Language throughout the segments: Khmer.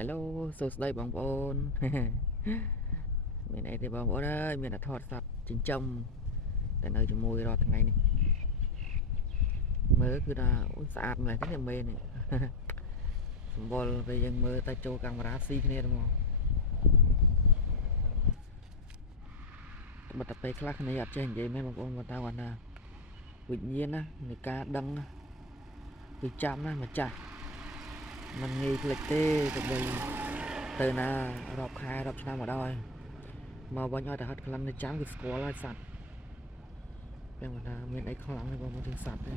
Hello សួស្តីបងប្អូន មានអីទេបងប្អូនអើយមានតែថតសត្វចិញ្ចឹមតែនៅជាមួយរាល់ថ្ងៃនេះមើលគឺថាអូយស្អាតម្ល៉េះទេមេនេះ សម្បល់ពេលយើងមើលតែចូលកាមេរ៉ាស៊ីគ្នាហ្មងបើតែពេលខ្លះគ្នាអត់ចេះនិយាយមែនបងប្អូនគាត់ថាគាត់ថាវិញ្ញាណណានៃការដឹងណាគឺចាំណាម្ចាស់มันងាយភ្លេចទេទៅបីទៅណារាប់ខែរាប់ឆ្នាំមកដល់មកវិញឲ្យតែហត់ក្លិននៅចាំគឺស្គាល់ហើយសត្វពេលគាត់ថាមានអីខ្លាំងទេបងប្អូនជាសត្វទេ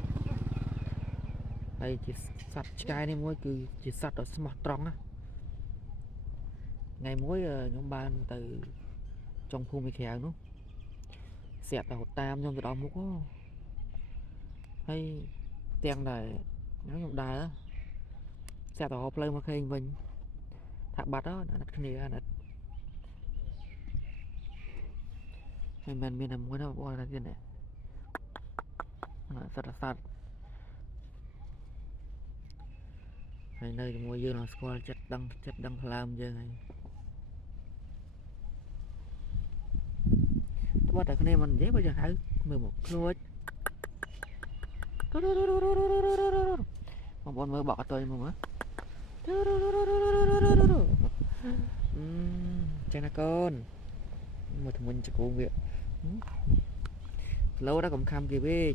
ហើយជាសត្វឆ្កែនេះមួយគឺជាសត្វដ៏ស្មោះត្រង់ណាថ្ងៃមួយខ្ញុំបានទៅចុងភូមិក្រៅនោះស្រាប់តែហត់តាមខ្ញុំទៅដល់មុខហើយទាំងដែរខ្ញុំដើរស្រាប់តែហៅផ្លូវមកឃើញវិញថាបាត់អាណិតគ្នាអាណិតហើយមិនមានតែមួយណាបងប្អូនណាទៀតនេះសត្វហើយនៅជាមួយយើងនឹងស្គាល់ចិត្តដឹងផ្លើមយើងហើយបើតែគ្នាមិននិយាយបើយើងហៅមើលមកខ្លោចបងប្អូនមើលបក់អត់ទៅមកមើលចឹងណាកូនមើលធ្ងន់ចង្គង់វាឡូដល់កំខំគេវិញ